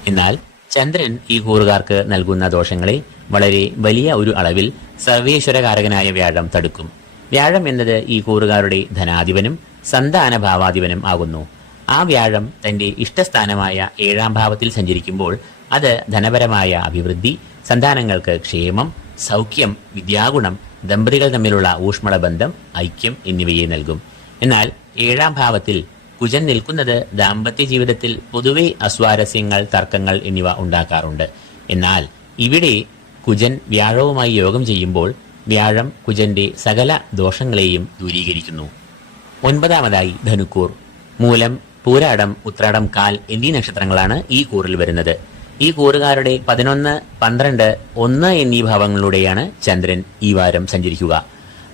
A: എന്നാൽ ചന്ദ്രൻ ഈ കൂറുകാർക്ക് നൽകുന്ന ദോഷങ്ങളെ വളരെ വലിയ ഒരു അളവിൽ സർവേശ്വരകാരകനായ വ്യാഴം തടുക്കും. വ്യാഴം എന്നത് ഈ കൂറുകാരുടെ ധനാധിപനും സന്താന ഭാവാധിപനും ആകുന്നു. ആ വ്യാഴം തന്റെ ഇഷ്ടസ്ഥാനമായ ഏഴാം ഭാവത്തിൽ സഞ്ചരിക്കുമ്പോൾ അത് ധനപരമായ അഭിവൃദ്ധി സന്താനങ്ങൾക്ക് ക്ഷേമം സൗഖ്യം വിദ്യാഗുണം ദമ്പതികൾ തമ്മിലുള്ള ഊഷ്മള ബന്ധം ഐക്യം എന്നിവയെ നൽകും. എന്നാൽ ഏഴാം ഭാവത്തിൽ കുജൻ നിൽക്കുന്നത് ദാമ്പത്യ ജീവിതത്തിൽ പൊതുവെ അസ്വാരസ്യങ്ങൾ തർക്കങ്ങൾ എന്നിവ ഉണ്ടാക്കാറുണ്ട്. എന്നാൽ ഇവിടെ കുജൻ വ്യാഴവുമായി യോഗം ചെയ്യുമ്പോൾ വ്യാഴം കുജന്റെ സകല ദോഷങ്ങളെയും ദൂരീകരിക്കുന്നു. ഒൻപതാമതായി ധനുക്കൂർ. മൂലം പൂരാടം ഉത്രാടം കാൽ എന്നീ നക്ഷത്രങ്ങളാണ് ഈ കൂറിൽ വരുന്നത്. ഈ കൂറുകാരുടെ പതിനൊന്ന് പന്ത്രണ്ട് ഒന്ന് എന്നീ ഭാവങ്ങളിലൂടെയാണ് ചന്ദ്രൻ ഈ വാരം സഞ്ചരിക്കുക.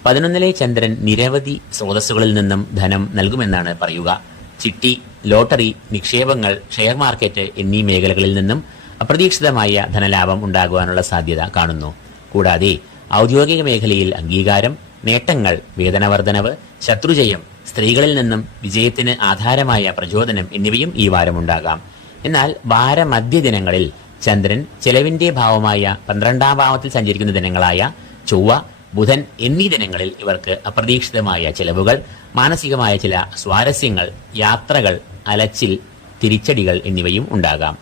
A: പതിനൊന്നിലെ ചന്ദ്രൻ നിരവധി സ്രോതസ്സുകളിൽ നിന്നും ധനം നൽകുമെന്നാണ് പറയുക. ചിട്ടി ലോട്ടറി നിക്ഷേപങ്ങൾ ഷെയർ മാർക്കറ്റ് എന്നീ മേഖലകളിൽ നിന്നും അപ്രതീക്ഷിതമായ ധനലാഭം ഉണ്ടാകുവാനുള്ള സാധ്യത കാണുന്നു. കൂടാതെ ഔദ്യോഗിക മേഖലയിൽ അംഗീകാരം നേട്ടങ്ങൾ വേതനവർദ്ധനവ് ശത്രുജയം സ്ത്രീകളിൽ നിന്നും വിജയത്തിന് ആധാരമായ പ്രചോദനം എന്നിവയും ഈ വാരമുണ്ടാകാം. എന്നാൽ വാരമധ്യ ദിനങ്ങളിൽ ചന്ദ്രൻ ചെലവിന്റെ ഭാവമായ പന്ത്രണ്ടാം ഭാവത്തിൽ സഞ്ചരിക്കുന്ന ദിനങ്ങളായ ചൊവ്വ ബുധൻ എന്നീ ദിനങ്ങളിൽ ഇവർക്ക് അപ്രതീക്ഷിതമായ ചെലവുകൾ മാനസികമായ ചില സ്വാരസ്യങ്ങൾ യാത്രകൾ അലച്ചിൽ തിരിച്ചടികൾ എന്നിവയും ഉണ്ടാകാം.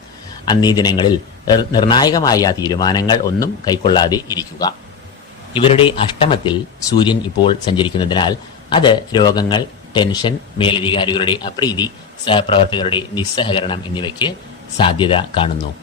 A: അന്നീ ദിനങ്ങളിൽ നിർണായകമായ തീരുമാനങ്ങൾ ഒന്നും കൈക്കൊള്ളാതെ ഇരിക്കുക. ഇവരുടെ അഷ്ടമത്തിൽ സൂര്യൻ ഇപ്പോൾ സഞ്ചരിക്കുന്നതിനാൽ അത് രോഗങ്ങൾ ടെൻഷൻ മേലധികാരികളുടെ അപ്രീതി സഹപ്രവർത്തകരുടെ നിസ്സഹകരണം എന്നിവയ്ക്ക് സാധ്യത കാണുന്നു.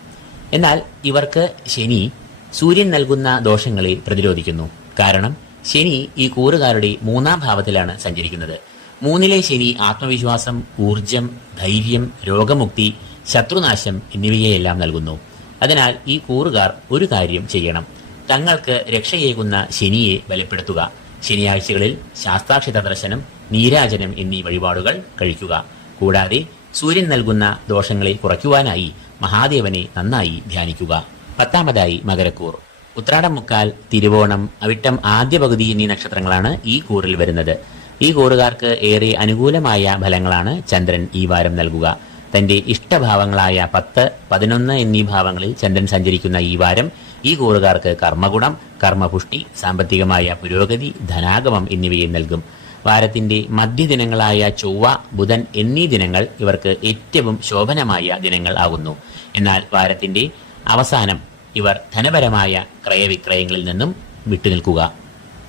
A: എന്നാൽ ഇവർക്ക് ശനി സൂര്യൻ നൽകുന്ന ദോഷങ്ങളെ പ്രതിരോധിക്കുന്നു. കാരണം ശനി ഈ കൂറുകാരുടെ മൂന്നാം ഭാവത്തിലാണ് സഞ്ചരിക്കുന്നത്. മൂന്നിലെ ശനി ആത്മവിശ്വാസം ഊർജം ധൈര്യം രോഗമുക്തി ശത്രുനാശം എന്നിവയെല്ലാം നൽകുന്നു. അതിനാൽ ഈ കൂറുകാർ ഒരു കാര്യം ചെയ്യണം. തങ്ങൾക്ക് രക്ഷയേകുന്ന ശനിയെ ബലപ്പെടുത്തുക. ശനിയാഴ്ചകളിൽ ശാസ്ത്രാക്ഷിത ദർശനം നീരാജനം എന്നീ വഴിപാടുകൾ കഴിക്കുക. കൂടാതെ സൂര്യൻ നൽകുന്ന ദോഷങ്ങളെ കുറയ്ക്കുവാനായി മഹാദേവനെ നന്നായി ധ്യാനിക്കുക. പത്താമതായി മകരക്കൂർ. ഉത്രാടം മുക്കാൽ തിരുവോണം അവിട്ടം ആദ്യ പകുതി എന്നീ നക്ഷത്രങ്ങളാണ് ഈ കൂറിൽ വരുന്നത്. ഈ കൂറുകാർക്ക് ഏറെ അനുകൂലമായ ഫലങ്ങളാണ് ചന്ദ്രൻ ഈ വാരം നൽകുക. തന്റെ ഇഷ്ടഭാവങ്ങളായ പത്ത് പതിനൊന്ന് എന്നീ ഭാവങ്ങളിൽ ചന്ദ്രൻ സഞ്ചരിക്കുന്ന ഈ വാരം ഈ കൂറുകാർക്ക് കർമ്മഗുണം കർമ്മപുഷ്ടി സാമ്പത്തികമായ പുരോഗതി ധനാഗമം എന്നിവയും നൽകും. വാരത്തിന്റെ മധ്യദിനങ്ങളായ ചൊവ്വ ബുധൻ എന്നീ ദിനങ്ങൾ ഇവർക്ക് ഏറ്റവും ശോഭനമായ ദിനങ്ങൾ ആകുന്നു. എന്നാൽ വാരത്തിന്റെ അവസാനം ഇവർ ധനപരമായ ക്രയവിക്രയങ്ങളിൽ നിന്നും വിട്ടുനിൽക്കുക.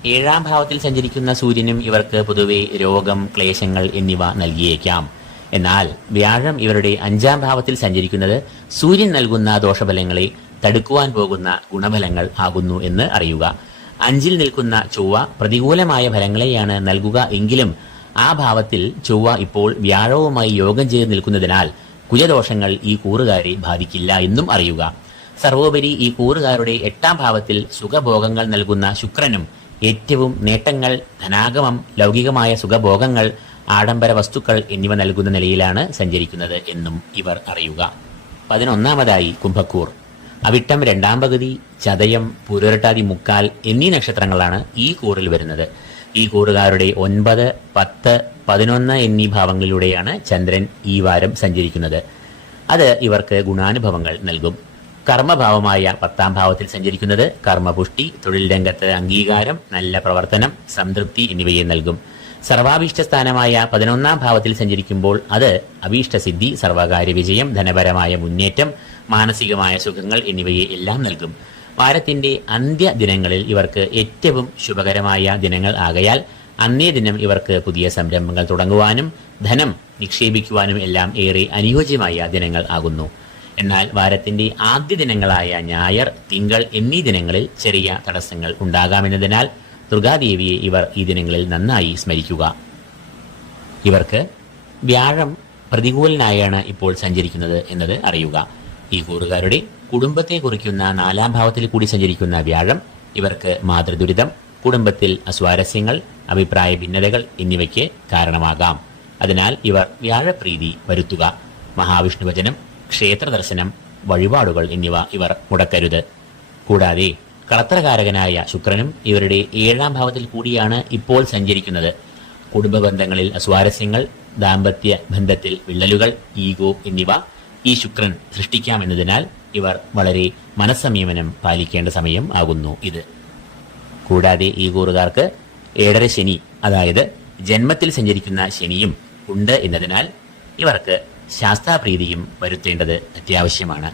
A: ഏഴാം ഭാവത്തിൽ സഞ്ചരിക്കുന്ന സൂര്യനും ഇവർക്ക് പൊതുവെ രോഗം ക്ലേശങ്ങൾ എന്നിവ നൽകിയേക്കാം. എന്നാൽ വ്യാഴം ഇവരുടെ അഞ്ചാം ഭാവത്തിൽ സഞ്ചരിക്കുന്നത് സൂര്യൻ നൽകുന്ന ദോഷഫലങ്ങളെ തടുക്കുവാൻ പോകുന്ന ഗുണഫലങ്ങൾ ആകുന്നു എന്ന് അറിയുക. അഞ്ചിൽ നിൽക്കുന്ന ചൊവ്വ പ്രതികൂലമായ ഫലങ്ങളെയാണ് നൽകുക എങ്കിലും ആ ഭാവത്തിൽ ചൊവ്വ ഇപ്പോൾ വ്യാഴവുമായി യോഗം ചെയ്ത് നിൽക്കുന്നതിനാൽ കുജദോഷങ്ങൾ ഈ കൂറുകാരെ ബാധിക്കില്ല എന്നും അറിയുക. സർവോപരി ഈ കൂറുകാരുടെ എട്ടാം ഭാവത്തിൽ സുഖഭോഗങ്ങൾ നൽകുന്ന ശുക്രനും ഏറ്റവും നേട്ടങ്ങൾ ധനാഗമം ലൗകികമായ സുഖഭോഗങ്ങൾ ആഡംബര വസ്തുക്കൾ എന്നിവ നൽകുന്ന നിലയിലാണ് സഞ്ചരിക്കുന്നത് എന്നും ഇവർ അറിയുക. പതിനൊന്നാമതായി കുംഭക്കൂർ. അവിട്ടം രണ്ടാം പകുതി ചതയം പുരട്ടാതി മുക്കാൽ എന്നീ നക്ഷത്രങ്ങളാണ് ഈ കൂറിൽ വരുന്നത്. ഈ കൂറുകാരുടെ ഒൻപത് പത്ത് പതിനൊന്ന് എന്നീ ഭാവങ്ങളിലൂടെയാണ് ചന്ദ്രൻ ഈ വാരം സഞ്ചരിക്കുന്നത്. അത് ഇവർക്ക് ഗുണാനുഭവങ്ങൾ നൽകും. കർമ്മഭാവമായ പത്താം ഭാവത്തിൽ സഞ്ചരിക്കുന്നത് കർമ്മപുഷ്ടി തൊഴിൽ രംഗത്ത് അംഗീകാരം നല്ല പ്രവർത്തനം സംതൃപ്തി എന്നിവയെ നൽകും. സർവാഭീഷ്ട സ്ഥാനമായ പതിനൊന്നാം ഭാവത്തിൽ സഞ്ചരിക്കുമ്പോൾ അത് അഭീഷ്ടസിദ്ധി സർവകാര്യ വിജയം ധനപരമായ മുന്നേറ്റം മാനസികമായ സുഖങ്ങൾ എന്നിവയെ എല്ലാം നൽകും. വാരത്തിന്റെ അന്ത്യ ദിനങ്ങളിൽ ഇവർക്ക് ഏറ്റവും ശുഭകരമായ ദിനങ്ങൾ ആകയാൽ അന്നേ ദിനം ഇവർക്ക് പുതിയ സംരംഭങ്ങൾ തുടങ്ങുവാനും ധനം നിക്ഷേപിക്കുവാനും എല്ലാം ഏറെ അനുയോജ്യമായ ദിനങ്ങൾ ആകുന്നു. എന്നാൽ വാരത്തിന്റെ ആദ്യ ദിനങ്ങളായ ഞായർ തിങ്കൾ എന്നീ ദിനങ്ങളിൽ ചെറിയ തടസ്സങ്ങൾ ഉണ്ടാകാമെന്നതിനാൽ ദുർഗാദേവിയെ ഇവർ ഈ ദിനങ്ങളിൽ നന്നായി സ്മരിക്കുക. ഇവർക്ക് വ്യാഴം പ്രതികൂലനായാണ് ഇപ്പോൾ സഞ്ചരിക്കുന്നത് എന്നത് അറിയുക. ഈ കൂറുകാരുടെ കുടുംബത്തെ കുറിക്കുന്ന നാലാം ഭാവത്തിൽ കൂടി സഞ്ചരിക്കുന്ന വ്യാഴം ഇവർക്ക് മാതൃദുരിതം കുടുംബത്തിൽ അസ്വാരസ്യങ്ങൾ അഭിപ്രായ ഭിന്നതകൾ എന്നിവയ്ക്ക് കാരണമാകാം. അതിനാൽ ഇവർ വ്യാഴപ്രീതി വരുത്തുക മഹാവിഷ്ണു വചനം ക്ഷേത്ര ദർശനം വഴിപാടുകൾ എന്നിവ ഇവർ മുടക്കരുത്. കൂടാതെ കളത്രകാരകനായ ശുക്രനും ഇവരുടെ ഏഴാം ഭാവത്തിൽ കൂടിയാണ് ഇപ്പോൾ സഞ്ചരിക്കുന്നത്. കുടുംബ ബന്ധങ്ങളിൽ അസ്വാരസ്യങ്ങൾ ദാമ്പത്യ ബന്ധത്തിൽ വിള്ളലുകൾ ഈഗോ എന്നിവ ഈ ശുക്രൻ സൃഷ്ടിക്കാമെന്നതിനാൽ ഇവർ വളരെ മനസ്സംയമനം പാലിക്കേണ്ട സമയം ആകുന്നു ഇത്. കൂടാതെ ഈ കൂറുകാർക്ക് ഏഴര ശനി അതായത് ജന്മത്തിൽ സഞ്ചരിക്കുന്ന ശനിയും ഉണ്ട് എന്നതിനാൽ ഇവർക്ക് ശാസ്ത്രാപ്രീതിയും വരുത്തേണ്ടത് അത്യാവശ്യമാണ്.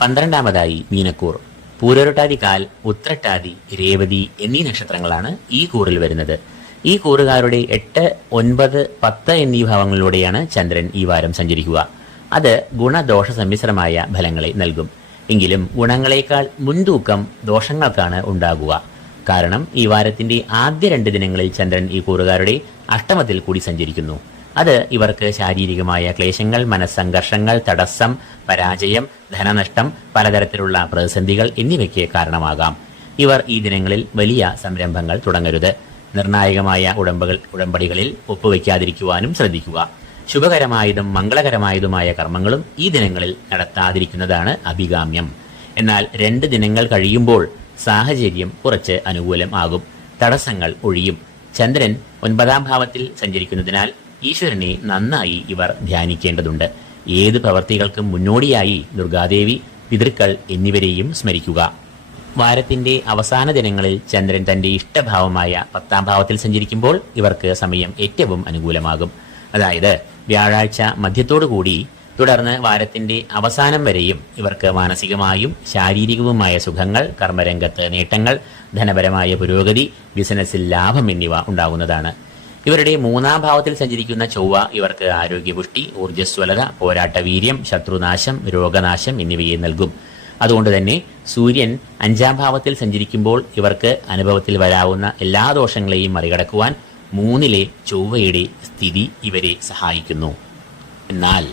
A: പന്ത്രണ്ടാമതായി മീനക്കൂർ. പൂരൊരട്ടാതി കാൽ ഉത്രട്ടാതി രേവതി എന്നീ നക്ഷത്രങ്ങളാണ് ഈ കൂറിൽ വരുന്നത്. ഈ കൂറുകാരുടെ എട്ട് ഒൻപത് പത്ത് എന്നീ ഭാവങ്ങളിലൂടെയാണ് ചന്ദ്രൻ ഈ വാരം സഞ്ചരിക്കുക. അത് ഗുണദോഷ സമ്മിശ്രമായ ഫലങ്ങളെ നൽകും. എങ്കിലും ഗുണങ്ങളെക്കാൾ മുൻതൂക്കം ദോഷങ്ങൾക്കാണ് ഉണ്ടാകുക. കാരണം ഈ വാരത്തിന്റെ ആദ്യ രണ്ട് ദിനങ്ങളിൽ ചന്ദ്രൻ ഈ കൂറുകാരുടെ അഷ്ടമത്തിൽ കൂടി സഞ്ചരിക്കുന്നു. അത് ഇവർക്ക് ശാരീരികമായ ക്ലേശങ്ങൾ മനസ്സംഘർഷങ്ങൾ തടസ്സം പരാജയം ധനനഷ്ടം പലതരത്തിലുള്ള പ്രതിസന്ധികൾ എന്നിവയ്ക്ക് കാരണമാകാം. ഇവർ ഈ ദിനങ്ങളിൽ വലിയ സംരംഭങ്ങൾ തുടങ്ങരുത്. നിർണായകമായ ഉടമ്പകൾ ഉടമ്പടികളിൽ ഒപ്പുവെക്കാതിരിക്കുവാനും ശ്രദ്ധിക്കുക. ശുഭകരമായതും മംഗളകരമായതുമായ കർമ്മങ്ങളും ഈ ദിനങ്ങളിൽ നടത്താതിരിക്കുന്നതാണ് അഭികാമ്യം. എന്നാൽ രണ്ട് ദിനങ്ങൾ കഴിയുമ്പോൾ സാഹചര്യം കുറച്ച് അനുകൂലം ആകും തടസ്സങ്ങൾ ഒഴിയും. ചന്ദ്രൻ ഒൻപതാം ഭാവത്തിൽ സഞ്ചരിക്കുന്നതിനാൽ ഈശ്വരനെ നന്നായി ഇവർ ധ്യാനിക്കേണ്ടതുണ്ട്. ഏത് പ്രവർത്തികൾക്കും മുന്നോടിയായി ദുർഗാദേവി പിതൃക്കൾ എന്നിവരെയും സ്മരിക്കുക. വാരത്തിന്റെ അവസാന ദിനങ്ങളിൽ ചന്ദ്രൻ തന്റെ ഇഷ്ടഭാവമായ പത്താം ഭാവത്തിൽ സഞ്ചരിക്കുമ്പോൾ ഇവർക്ക് സമയം ഏറ്റവും അനുകൂലമാകും. അതായത് വ്യാഴാഴ്ച മധ്യത്തോടുകൂടി തുടർന്ന് വാരത്തിന്റെ അവസാനം വരെയും ഇവർക്ക് മാനസികമായും ശാരീരികവുമായ സുഖങ്ങൾ കർമ്മരംഗത്ത് നേട്ടങ്ങൾ ധനപരമായ പുരോഗതി ബിസിനസ്സിൽ ലാഭം എന്നിവ ഉണ്ടാകുന്നതാണ്. ഇവരുടെ മൂന്നാം ഭാവത്തിൽ സഞ്ചരിക്കുന്ന ചൊവ്വ ഇവർക്ക് ആരോഗ്യപുഷ്ടി ഊർജസ്വലത പോരാട്ടവീര്യം ശത്രുനാശം രോഗനാശം എന്നിവയെ നൽകും. അതുകൊണ്ട് തന്നെ സൂര്യൻ അഞ്ചാം ഭാവത്തിൽ സഞ്ചരിക്കുമ്പോൾ ഇവർക്ക് അനുഭവത്തിൽ വരാവുന്ന എല്ലാ ദോഷങ്ങളെയും മറികടക്കുവാൻ മൂന്നിലെ ചൊവ്വയുടെ സ്ഥിതി ഇവരെ സഹായിക്കുന്നു. എന്നാൽ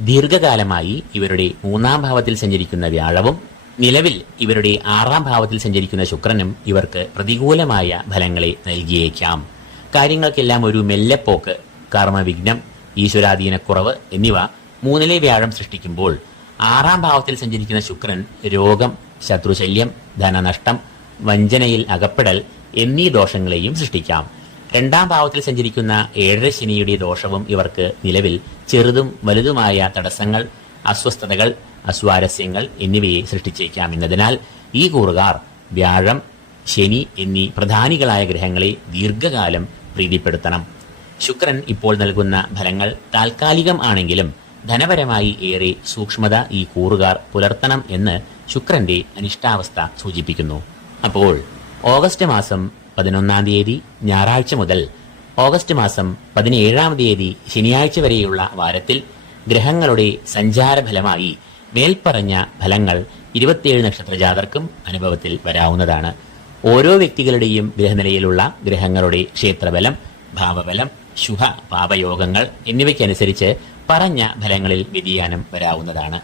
A: ദീർഘകാലമായി ഇവരുടെ മൂന്നാം ഭാവത്തിൽ സഞ്ചരിക്കുന്ന വ്യാഴവും നിലവിൽ ഇവരുടെ ആറാം ഭാവത്തിൽ സഞ്ചരിക്കുന്ന ശുക്രനും ഇവർക്ക് പ്രതികൂലമായ ഫലങ്ങളെ നൽകിയേക്കാം. കാര്യങ്ങൾക്കെല്ലാം ഒരു മെല്ലെപ്പോക്ക് കർമ്മവിഘ്നം ഈശ്വരാധീനക്കുറവ് എന്നിവ മൂന്നിലെ വ്യാഴം സൃഷ്ടിക്കുമ്പോൾ ആറാം ഭാവത്തിൽ സഞ്ചരിക്കുന്ന ശുക്രൻ രോഗം ശത്രുശല്യം ധനനഷ്ടം വഞ്ചനയിൽ അകപ്പെടൽ എന്നീ ദോഷങ്ങളെയും സൃഷ്ടിക്കാം. രണ്ടാം ഭാവത്തിൽ സഞ്ചരിക്കുന്ന ഏഴര ശനിയുടെ ദോഷവും ഇവർക്ക് നിലവിൽ ചെറുതും വലുതുമായ തടസ്സങ്ങൾ അസ്വസ്ഥതകൾ അസ്വാരസ്യങ്ങൾ എന്നിവയെ സൃഷ്ടിച്ചേക്കാം എന്നതിനാൽ ഈ കൂറുകാർ വ്യാഴം ശനി എന്നീ പ്രധാനികളായ ഗ്രഹങ്ങളെ ദീർഘകാലം പ്രീതിപ്പെടുത്തണം. ശുക്രൻ ഇപ്പോൾ നൽകുന്ന ഫലങ്ങൾ താൽക്കാലികം ആണെങ്കിലും ധനപരമായി ഏറെ സൂക്ഷ്മത ഈ കൂറുകാർ പുലർത്തണം എന്ന് ശുക്രന്റെ അനിഷ്ടാവസ്ഥ സൂചിപ്പിക്കുന്നു. അപ്പോൾ ഓഗസ്റ്റ് മാസം പതിനൊന്നാം തീയതി ഞായറാഴ്ച മുതൽ ഓഗസ്റ്റ് മാസം പതിനേഴാം തീയതി ശനിയാഴ്ച വരെയുള്ള വാരത്തിൽ ഗ്രഹങ്ങളുടെ സഞ്ചാരഫലമായി മേൽപ്പറഞ്ഞ ഫലങ്ങൾ ഇരുപത്തിയേഴ് നക്ഷത്ര ജാതർക്കും അനുഭവത്തിൽ വരാവുന്നതാണ്. ഓരോ വ്യക്തികളുടെയും ഗ്രഹനിലയിലുള്ള ഗ്രഹങ്ങളുടെ ക്ഷേത്രബലം ഭാവബലം ശുഭ പാപയോഗങ്ങൾ എന്നിവയ്ക്കനുസരിച്ച് പറഞ്ഞ ഫലങ്ങളിൽ വ്യതിയാനം വരാവുന്നതാണ്.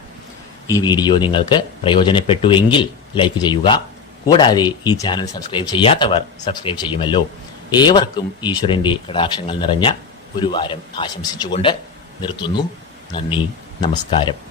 A: ഈ വീഡിയോ നിങ്ങൾക്ക് പ്രയോജനപ്പെട്ടുവെങ്കിൽ ലൈക്ക് ചെയ്യുക കൂടാതെ ഈ ചാനൽ സബ്സ്ക്രൈബ് ചെയ്യാത്തവർ സബ്സ്ക്രൈബ് ചെയ്യുമല്ലോ. ഏവർക്കും ഈശ്വരന്റെ കടാക്ഷങ്ങൾ നിറഞ്ഞ ഒരു വാരം ആശംസിച്ചുകൊണ്ട് നിർത്തുന്നു. നന്ദി നമസ്കാരം.